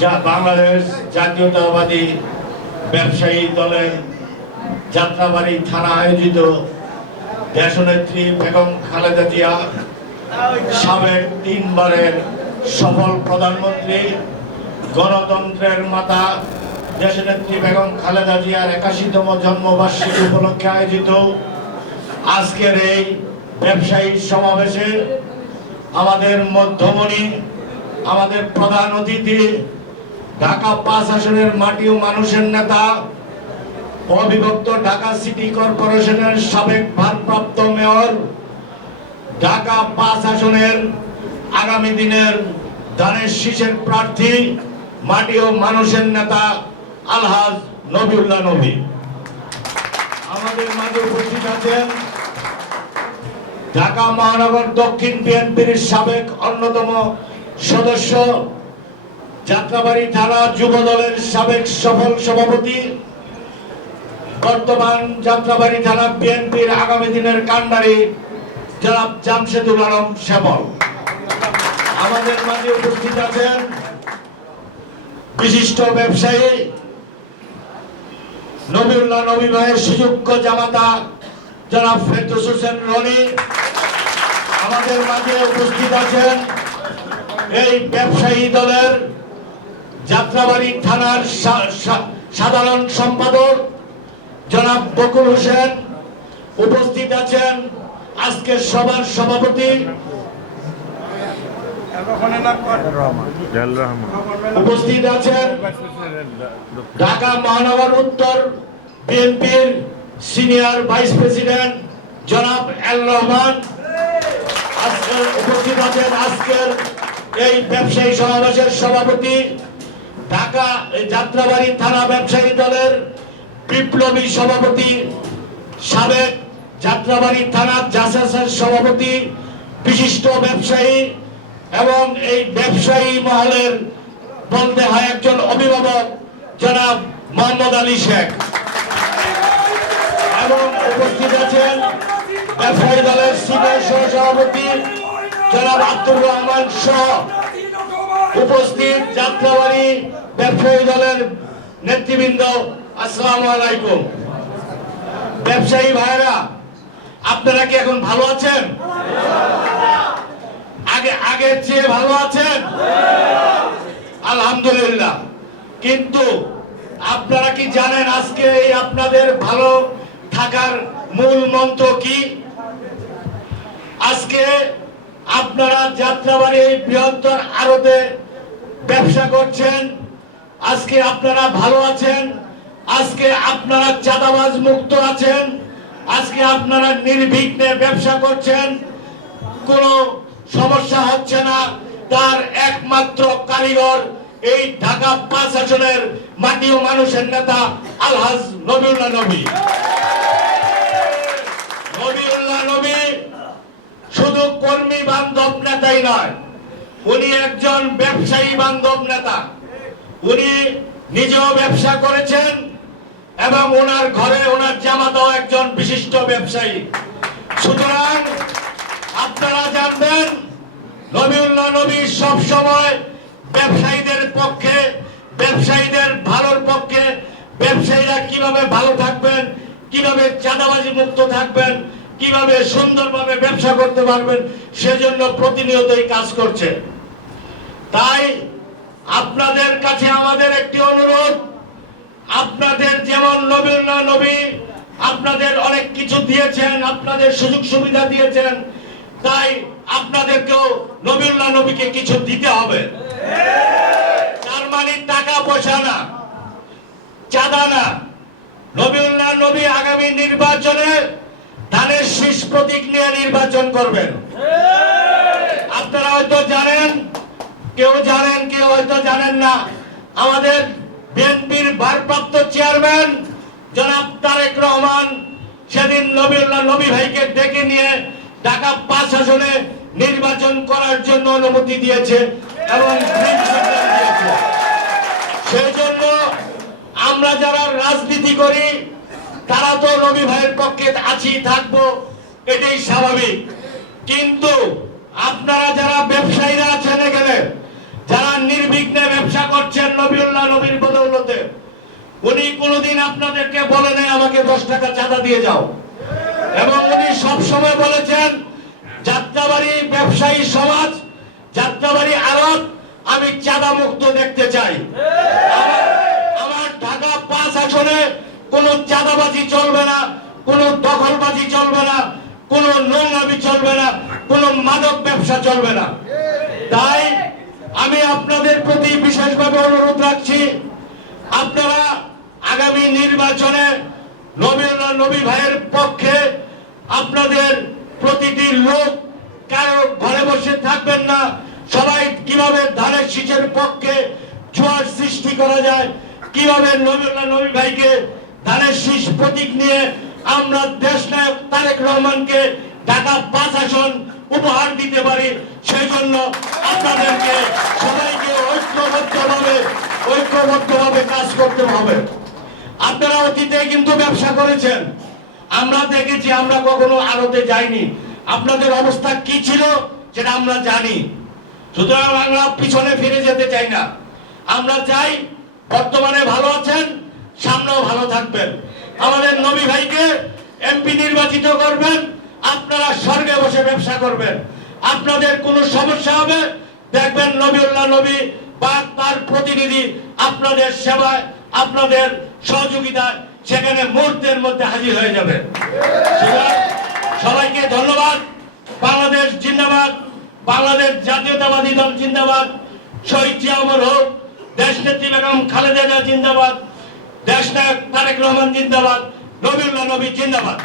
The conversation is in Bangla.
বাংলাদেশ জাতীয়তাবাদী ব্যবসায়ী দলের যাত্রাবাড়ি থানা আয়োজিত দেশনেত্রী বেগম খালেদা জিয়া সাবেক তিনবারের সফল প্রধানমন্ত্রী, গণতন্ত্রের মাতা, দেশনেত্রী বেগম খালেদা জিয়ার একাশিতম জন্মবার্ষিকী উপলক্ষে আয়োজিত আজকের এই ব্যবসায়ী সমাবেশে আমাদের মধ্যমণি, আমাদের প্রধান অতিথি ঢাকা পাঁচ আসনের মাটি ও মানুষের নেতা, অবিভক্ত ঢাকা সিটি কর্পোরেশনের সাবেক ভারপ্রাপ্ত মেয়র, ঢাকা পাঁচ আসনের আগামী দিনের ধানের শীষের প্রার্থী মাটি ও মানুষের নেতা আলহাজ নবিউল্লাহ নবী। আমাদের মাঝে উপস্থিত আছেন ঢাকা মহানগর দক্ষিণ বিএনপির সাবেক অন্যতম সদস্য যাত্রাবাড়ি থানা যুব দলের সাবেক সফল সভাপতি, বর্তমান যাত্রাবাড়ি থানা বিএনপির আগামী দিনের কান্ডারি জনাব জামশেদুল আলম শ্যামল। আমাদের মাঝে উপস্থিত আছেন বিশিষ্ট ব্যবসায়ী নবীউল্লাহ নবী ভাইয়ের সুযোগ্য জামাতা জনাব ফেরদৌস হোসেন রনি। আমাদের মাঝে উপস্থিত আছেন এই ব্যবসায়ী দলের যাত্রাবাড়ি থানার সাধারণ সম্পাদক জনাব বকুল হোসেন উপস্থিত আছেন আজকের সভার সভাপতি। উপস্থিত আছেন ঢাকা মহানগর উত্তর বিএনপির সিনিয়র ভাইস প্রেসিডেন্ট জনাব এল রহমান। আজকের উপস্থিত আছেন আজকের এই ব্যবসায়ী সমাবেশের সভাপতি ঢাকা যাত্রাবাড়ি থানা ব্যবসায়ী দলের বিপ্লবী সভাপতি, সাবেক যাত্রাবাড়ি থানা জাসাসের সভাপতি, বিশিষ্ট ব্যবসায়ী এবং এই ব্যবসায়ী মহলের বলতে হয় একজন অভিভাবক জনাব মোহাম্মদ আলী শেখ। এবং উপস্থিত আছেন ব্যবসায়ী দলের সিনিয়র সহ সভাপতি জনাব আব্দুর রহমান সহ উপস্থিত যাত্রাবাড়ি ব্যবসায়ী দলের নেতৃবৃন্দ, আসসালামু আলাইকুম। ব্যবসায়ী ভাইরা আপনারা কি এখন ভালো আছেন? আগে, আগের চেয়ে ভালো আছেন? আলহামদুলিল্লাহ। কিন্তু আপনারা কি জানেন আজকে এই আপনাদের ভালো থাকার মূল মন্ত্র কি? আজকে আপনারা যাত্রাবাড়ি বৃহত্তর আড়তে ব্যবসা করছেন, আজকে আপনারা ভালো আছেন, আজকে আপনারা চাঁদাবাজ মুক্ত আছেন, আজকে আপনারা নির্বিঘ্নে ব্যবসা করছেন, কোনো সমস্যা হচ্ছে না, তার একমাত্র কারিগর এই ঢাকা পাঁচ আসনের মাটি ও মানুষের নেতা আলহাজ নবীউল্লাহ নবী। নবীউল্লাহ নবী শুধু কর্মী বান্ধব নেতাই নয় উনি একজন ব্যবসায়ী বান্ধব নেতা। উনি নিজেও ব্যবসা করেছেন এবং ওনার ঘরে ওনার জামাতাও একজন বিশিষ্ট ব্যবসায়ী। সুতরাং আপনারা জানবেন নবীউল্লাহ নবী সব সময় ব্যবসায়ীদের পক্ষে, ব্যবসায়ীদের ভালোর পক্ষে, ব্যবসায়ীরা কীভাবে ভালো থাকবেন, কীভাবে চাঁদাবাজি মুক্ত থাকবেন, কীভাবে সুন্দরভাবে ব্যবসা করতে পারবেন, সেজন্য প্রতিনিয়তই কাজ করছে। তাই আপনাদের কাছে আমাদের একটি অনুরোধ। আপনাদের যেমন নবীনা নবী, আপনাদের অনেক কিছু দিয়েছেন, আপনাদের সুযোগ সুবিধা দিয়েছেন, তাই আপনাদেরকেও নবীল্লাহ নবীকে কিছু দিতে হবে। তার মানে টাকা পয়সা না, চাঁদা না। নবীউল্লাহ নবী আগামী নির্বাচনে ধানের শীষ প্রতীক নিয়ে নির্বাচন করবেন। আপনারা হয়তো জানেন কেউ জানেন, কেউ হয়তো জানেন না। আমাদের বিএনপির ভারপ্রাপ্ত চেয়ারম্যান জনাব তারেক রহমান সেদিন নবীউল্লাহ নবী ভাইকে ডেকে নিয়ে ঢাকা পাঁচ আসনে নির্বাচন করার জন্য অনুমতি দিয়েছে এবং সেই জন্য আমরা যারা রাজনীতি করি, তারা তো নবী ভাইয়ের পক্ষে আছি, থাকব, এটাই স্বাভাবিক। কিন্তু আপনারা যারা ব্যবসায়ীরা আছেন উনি কোনোদিন আপনাদেরকে বলে নাই, আমাকে দশ টাকা চাঁদা দিয়ে যাও। এবং উনি সব সময় বলেছেন, যাত্রাবাড়ি ব্যবসায়ী সমাজ, যাত্রাবাড়ি আড়ত আমি চাঁদা মুক্ত দেখতে চাই। আমার ঢাকা পাঁচ আসনে কোনো চাঁদাবাজি চলবে না, কোনো দখলবাজি চলবে না, কোনো নোংরামি চলবে না, কোনো মাদক ব্যবসা চলবে না। তাই আমি আপনাদের প্রতি বিশেষভাবে অনুরোধ রাখছি, আপনারা আগামী নির্বাচনে নবী ভাইয়ের পক্ষে আপনাদের প্রতিটি লোক কারও ঘরে বসে থাকবেন না। সবাই কীভাবে ধানের শীষের পক্ষে জোয়ার সৃষ্টি করা যায়, কীভাবে নবী ভাইকে ধানের শীষ প্রতীক নিয়ে আমরা দেশ নায়ক তারেক রহমানকে ঢাকা পাঁচ আসন উপহার দিতে পারি, সেই জন্য আপনাদেরকে সবাইকে ঐক্যবদ্ধভাবে ঐক্যবদ্ধভাবে কাজ করতে হবে। আপনারা অতীতে কিন্তু ব্যবসা করেছেন। আমরা দেখেছি, আমরা কখনো আড়তে যাইনি। আপনাদের অবস্থা কি ছিল সেটা আমরা জানি। সুতরাং আমরা পিছনে ফিরে যেতে চাই না। আমরা চাই বর্তমানে ভালো আছেন, সামনেও ভালো থাকবেন। আমাদের নবী ভাইকে এমপি নির্বাচিত করবেন, আপনারা স্বর্গে বসে ব্যবসা করবেন। আপনাদের কোনো সমস্যা হবে? দেখবেন নবীউল্লাহ নবী বা তার প্রতিনিধি আপনাদের সেবায়, আপনাদের সহযোগিতায় সেখানে মুহূর্তের মধ্যে হাজির হয়ে যাবে। সবাইকে ধন্যবাদ। বাংলাদেশ জিন্দাবাদ। বাংলাদেশ জাতীয়তাবাদী দল জিন্দাবাদ। শহীদ জিয়ামর হোক দেশ নেত্রী বেগম খালেদা জিন্দাবাদ। দেশ নায়ক তারেক রহমান জিন্দাবাদ। নবীউল্লাহ নবী জিন্দাবাদ।